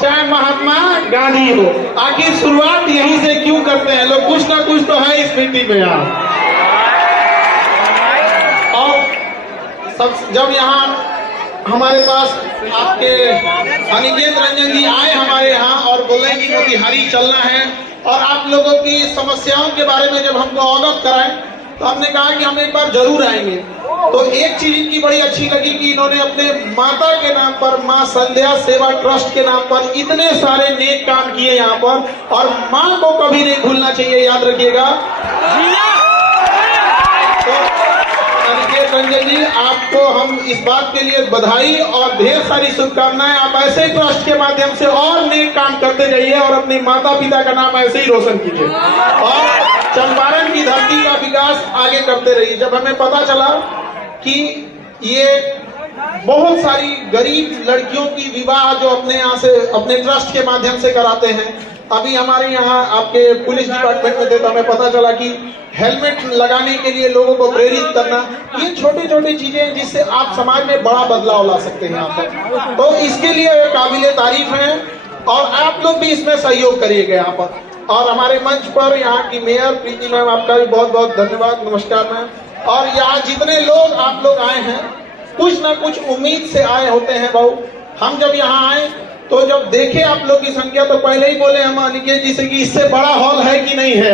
चाहे महात्मा गांधी हो, आखिर शुरुआत यहीं से क्यों करते हैं लोग? कुछ ना कुछ तो है इस मिट्टी में यार। और सब जब यहाँ हमारे पास आपके अनिकेत रंजन जी आए हमारे यहाँ और बोले कि मोतिहारी चलना है और आप लोगों की समस्याओं के बारे में जब हमको अवगत कराएं, तो हमने कहा कि हम एक बार जरूर आएंगे। तो एक चीज इनकी बड़ी अच्छी लगी कि इन्होंने अपने माता के नाम पर, माँ संध्या सेवा ट्रस्ट के नाम पर इतने सारे नेक काम किए यहाँ पर, और माँ को कभी नहीं भूलना चाहिए, याद रखिएगा। अनिकेत रंजन जी, आपको हम इस बात के लिए बधाई और ढेर सारी शुभकामनाएं। आप ऐसे ही ट्रस्ट के माध्यम से और नेक काम करते जाइए और अपने माता पिता का नाम ऐसे ही रोशन कीजिए और चंपारण की धरती का विकास आगे करते रहिए। जब हमें पता चला कि ये बहुत सारी गरीब लड़कियों की विवाह जो अपने यहाँ से, अपने ट्रस्ट के माध्यम से कराते हैं, अभी हमारे यहाँ आपके पुलिस डिपार्टमेंट में थे तो हमें पता चला कि हेलमेट लगाने के लिए लोगों को प्रेरित करना, ये छोटी छोटी चीजें जिससे आप समाज में बड़ा बदलाव ला सकते हैं यहाँ पर। तो इसके लिए काबिले तारीफ है और आप लोग भी इसमें सहयोग करिएगा यहाँ पर। और हमारे मंच पर यहाँ की मेयर प्रीति मैम, आपका भी बहुत बहुत धन्यवाद, नमस्कार मैम। और यहाँ जितने लोग आप लोग आए हैं, कुछ ना कुछ उम्मीद से आए होते हैं भाऊ। हम जब यहाँ आए तो जब देखे आप लोग की संख्या तो पहले ही बोले हम अनिकेत जी से कि इससे बड़ा हॉल है कि नहीं है।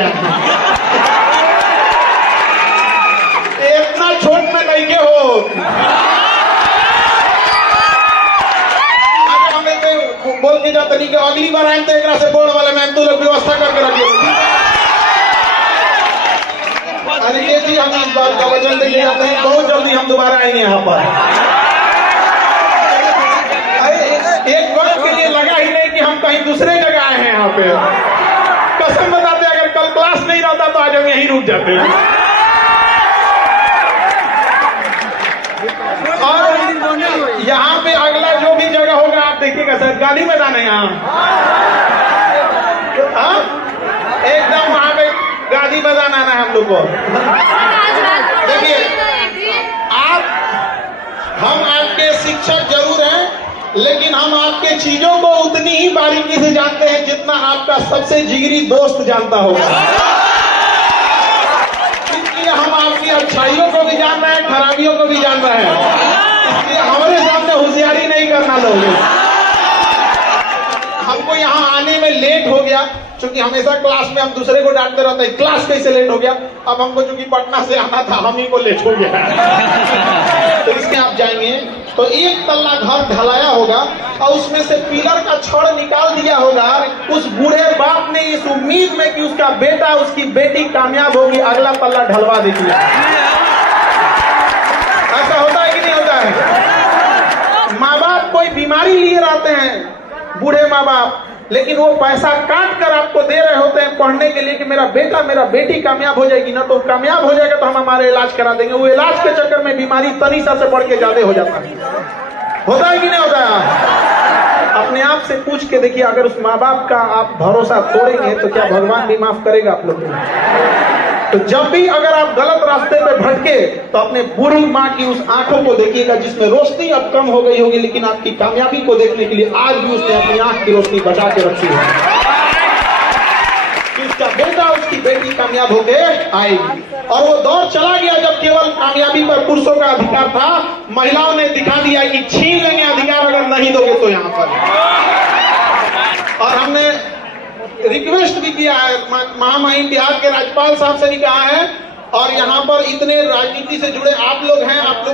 इतना छोट में नहीं के हो, बोल के जाते नहीं कि अगली बार आए तो एक से बोर्ड वाले मैम तो लोग व्यवस्था करके रखिए। अनिकेत जी, हम इस बार का वचन देके जाते हैं, बहुत जल्दी हम दोबारा आएंगे यहाँ पर। एक वर्ष के लिए लगा ही नहीं कि हम कहीं दूसरे जगह आए हैं यहाँ पे। कसम बताते अगर कल क्लास नहीं रहता तो आज हम यहीं रुक जाते हैं। और यहाँ पे अगला जो भी जगह होगा आप देखिएगा सर, गांधी मैदान है यहाँ, एकदम वहां पे गांधी मैदान आना है हम लोग को। देखिए हम आपके शिक्षक जरूर हैं, लेकिन हम आपके चीजों को उतनी ही बारीकी से जानते हैं जितना आपका सबसे जिगरी दोस्त जानता होगा। इसलिए हम आपकी अच्छाइयों को भी जान रहे हैं, खराबियों को भी जान रहे हैं, इसलिए हमारे सामने होशियारी नहीं करना लोगे। हमको यहाँ आने में लेट हो गया क्योंकि हमेशा क्लास में हम दूसरे को डांटते रहते हैं, क्लास कैसे लेट हो गया। अब हमको चूंकि पटना से आना था, हम ही को लेट हो गया। तो इसमें आप जाएंगे तो एक तल्ला घर ढलाया होगा और उसमें से पिलर का छड़ निकाल दिया होगा उस बूढ़े बाप ने, इस उम्मीद में कि उसका बेटा, उसकी बेटी कामयाब होगी, अगला पल्ला ढलवा देती है। ऐसा होता है कि नहीं होता है? माँ बाप कोई बीमारी लिए रहते हैं, बूढ़े माँ बाप, लेकिन वो पैसा काट कर आपको दे रहे होते हैं पढ़ने के लिए कि मेरा बेटा, मेरा बेटी कामयाब हो जाएगी ना, तो कामयाब हो जाएगा तो हम हमारे इलाज करा देंगे। वो इलाज के चक्कर में बीमारी तनीसा से बढ़ के ज्यादा हो जाता है। होता है कि नहीं होता है? अपने आप से पूछ के देखिए, अगर उस माँ बाप का आप भरोसा तोड़ेंगे तो क्या भगवान भी माफ करेगा आप लोग को? तो जब भी अगर आप गलत रास्ते पे भटके तो अपने बूढ़ी माँ की उस आंखों को देखिएगा जिसमें रोशनी अब कम हो गई होगी, लेकिन आपकी कामयाबी को देखने के लिए आज भी उसने अपनी आंख की रोशनी बचा के रखी है। उसका बेटा, उसकी बेटी कामयाब होके आएगी। और वो दौर चला गया जब केवल कामयाबी पर पुरुषों का अधिकार था, महिलाओं ने दिखा दिया कि छीन लेंगे अधिकार अगर नहीं दोगे तो यहाँ पर। और हमने रिक्वेस्ट भी किया है, महामहिम बिहार के राज्यपाल साहब से भी कहा है, और यहाँ पर इतने राजनीति से जुड़े आप लोग हैं, आप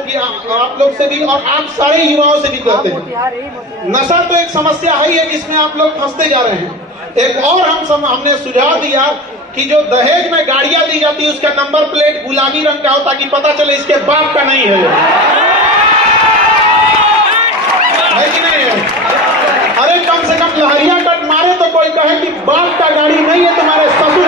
लोग से भी और आप सारे युवाओं से भी कहते हैं, नशा तो एक समस्या है जिसमें आप लोग फंसते जा रहे हैं। एक और हमने सुझाव दिया कि जो दहेज में गाड़ियां दी जाती है उसका नंबर प्लेट गुलाबी रंग का हो ताकि पता चले इसके बाप का नहीं है कि नहीं है। अरे कम से कम लहरिया कट मारे तो कोई कहे कि बाप का गाड़ी नहीं है तुम्हारे ससुर।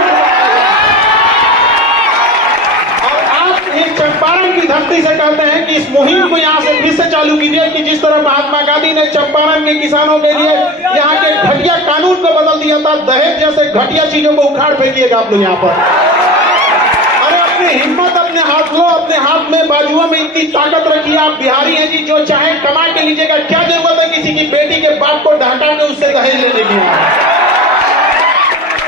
और आप इस चंपारण की धरती से कहते हैं कि इस मुहिम को यहाँ से फिर से चालू कीजिए कि जिस तरह महात्मा गांधी ने चंपारण के किसानों के लिए यहाँ के घटिया कानून को बदल दिया था, दहेज जैसे घटिया चीजों को उखाड़ फेंकिएगा आप लोग यहाँ पर। अरे अपनी हिम्मत अपने हाथ आप लोग अपने हाथ में बाजुओं में इतनी ताकत रखिए। आप बिहारी हैं जी, जो चाहे कमा के लीजिएगा। क्या जरूरत है किसी की बेटी के बाप को ढांका के उससे दहेज लेने की?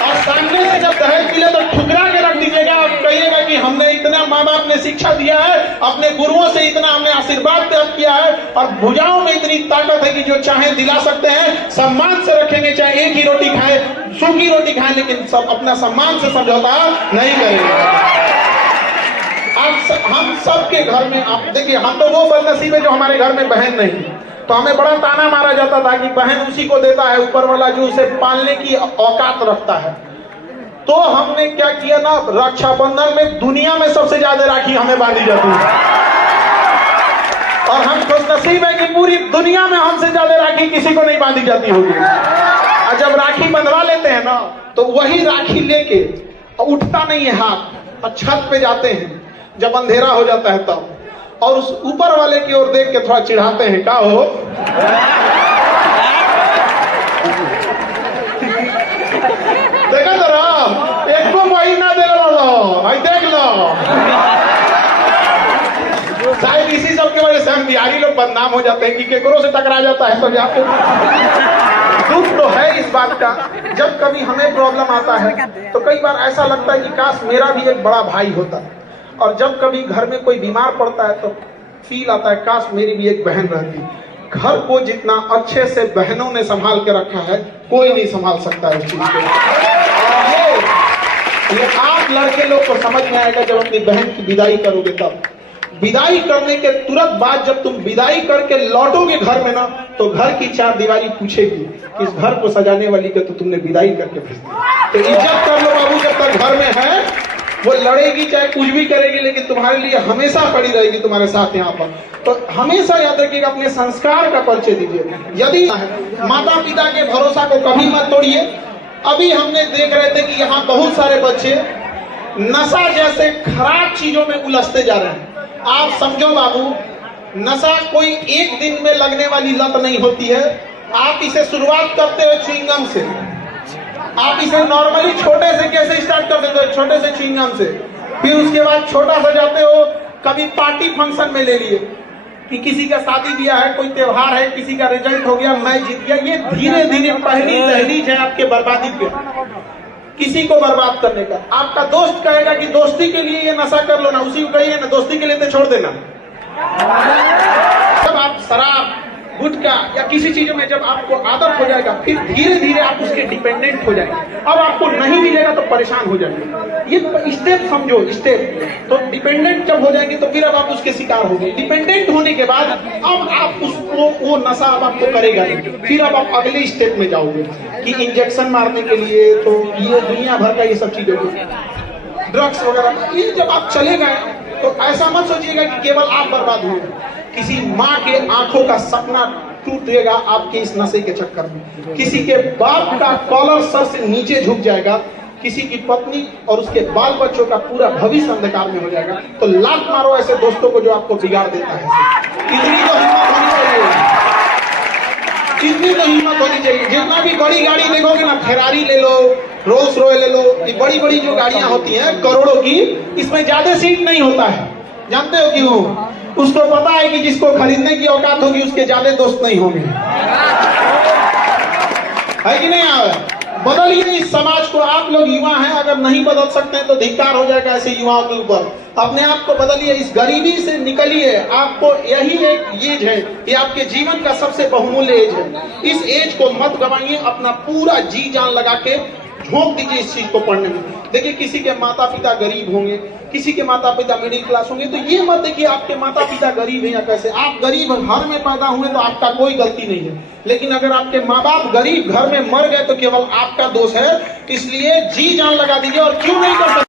और सामने से जब दहेज मिले तो ठुकरा के रख दीजिएगा। आप कहिएगा कि हमने इतना, माँ बाप ने शिक्षा दिया है, अपने गुरुओं से इतना हमने आशीर्वाद प्राप्त किया है, और भुजाओं में इतनी ताकत है कि जो चाहे दिला सकते हैं। सम्मान से रखेंगे, चाहे एक ही रोटी खाए, सूखी रोटी खाए, लेकिन सब अपना सम्मान से समझौता नहीं करेंगे। हम सबके घर में, आप देखिए, हम तो वो बदनसीब है जो हमारे घर में बहन नहीं, तो हमें बड़ा ताना मारा जाता था कि बहन उसी को देता है ऊपर वाला जो उसे पालने की औकात रखता है। तो हमने क्या किया ना, रक्षाबंधन में दुनिया में सबसे ज्यादा राखी हमें बांधी जाती है, और हम खुशनसीब है कि पूरी दुनिया में हमसे ज्यादा राखी किसी को नहीं बांधी जाती होगी। और जब राखी बंधवा लेते हैं ना, तो वही राखी लेके उठता नहीं है हाथ, और छत पे जाते हैं जब अंधेरा हो जाता है तब, और उस ऊपर वाले की ओर देख के थोड़ा चिढ़ाते हैं, क्या हो देखा जरा, एक को महीना दे लो, भाई देख लो। शायद इसी सब की वजह से हम बिहारी लोग बदनाम हो जाते हैं कि केकरों से टकरा जाता है तो जाते। दुख तो है इस बात का, जब कभी हमें प्रॉब्लम आता है तो कई बार ऐसा लगता है कि काश मेरा भी एक बड़ा भाई होता, और जब कभी घर में कोई बीमार पड़ता है तो फील आता है काश मेरी भी एक बहन रहती। घर को जितना अच्छे से बहनों ने संभाल के रखा है, कोई नहीं संभाल सकता है इस चीज को। ये आप लड़के लोग को समझ में आएगा जब अपनी बहन की विदाई करोगे तब। विदाई करने के तुरंत बाद जब तुम विदाई करके लौटोगे घर में ना, तो घर की चार दीवारी पूछेगी कि इस घर को सजाने वाली का तो तुमने विदाई करके भेज दिया। तो इज्जत कर लो बाबू, जब तक घर में है वो लड़ेगी चाहे कुछ भी करेगी, लेकिन तुम्हारे लिए हमेशा खड़ी रहेगी तुम्हारे साथ यहाँ पर। तो हमेशा याद रखिएगा, अपने संस्कार का परिचय दीजिए। यदि माता पिता के भरोसा को कभी मत तोड़िए। अभी हमने देख रहे थे कि यहाँ बहुत सारे बच्चे नशा जैसे खराब चीजों में उलझते जा रहे हैं। आप समझो बाबू, नशा कोई एक दिन में लगने वाली लत नहीं होती है। आप इसे शुरुआत करते हो च्युइंगम से। आप इसे नॉर्मली छोटे से कैसे स्टार्ट कर देते हो, छोटे से च्युइंगम से, फिर उसके बाद छोटा सा जाते हो, कभी पार्टी फंक्शन में ले लिए कि किसी का शादी ब्याह है, कोई त्योहार है, किसी का रिजल्ट हो गया, मैं जीत गया। ये धीरे धीरे पहली दहलीज है आपके बर्बादी पे, किसी को बर्बाद करने का। आपका दोस्त कहेगा कि दोस्ती के लिए ये नशा कर लो ना, उसी को कहिए ना दोस्ती के लिए तो छोड़ देना। जब आप शराब, गुटखा या किसी चीज में जब आपको आदत हो जाएगा, फिर धीरे धीरे आप उसके डिपेंडेंट हो जाएंगे। अब आपको नहीं मिलेगा तो परेशान हो जाएंगे। ये स्टेप समझो, स्टेप। तो डिपेंडेंट जब हो जाएंगे तो फिर अब आप उसके शिकार हो गए। डिपेंडेंट होने के बाद अब आप उसको, वो नशा अब आपको करेगा नहीं। फिर अब आप अगले स्टेप में जाओगे कि इंजेक्शन मारने के लिए, तो ये दुनिया भर का ये सब चीजें, ड्रग्स वगैरह, ये जब आप चले गए तो ऐसा मत सोचिएगा कि केवल आप बर्बाद हुए। किसी माँ के आंखों का सपना टूटेगा आपके इस नशे के चक्कर में। किसी के बाप का कॉलर सर से नीचे झुक जाएगा। किसी की पत्नी और उसके बाल बच्चों का पूरा भविष्य अंधकार में हो जाएगा। तो लात मारो ऐसे दोस्तों को जो आपको बिगाड़ देता है। इतनी तो हिम्मत होनी चाहिए, इतनी तो हिम्मत होनी चाहिए। जितना भी बड़ी गाड़ी देखोगे ना, फेरारी ले लो, रोल्स रॉय ले लो, ये बड़ी बड़ी जो गाड़ियां होती हैं करोड़ों की, इसमें ज्यादा सीट नहीं होता है। जानते हो क्यों? उसको पता है कि जिसको खरीदने की औकात होगी उसके ज्यादा दोस्त नहीं होंगे, है कि नहीं? बदलिए इस समाज को। आप लोग युवा हैं, अगर नहीं बदल सकते हैं तो धिक्कार हो जाएगा ऐसे युवाओं के ऊपर। अपने आप को बदलिए, इस गरीबी से निकलिए। आपको यही एक एज है, ये आपके जीवन का सबसे बहुमूल्य एज है। इस एज को मत गवाइए, अपना पूरा जी जान लगा के झोंक दीजिए इस चीज को पढ़ने में। देखिए, किसी के माता पिता गरीब होंगे, किसी के माता पिता मिडिल क्लास होंगे, तो ये मत देखिए आपके माता पिता गरीब हैं या कैसे। आप गरीब घर में पैदा हुए तो आपका कोई गलती नहीं है, लेकिन अगर आपके माँ बाप गरीब घर में मर गए तो केवल आपका दोष है। इसलिए जी जान लगा दीजिए। और क्यों नहीं कर सकते?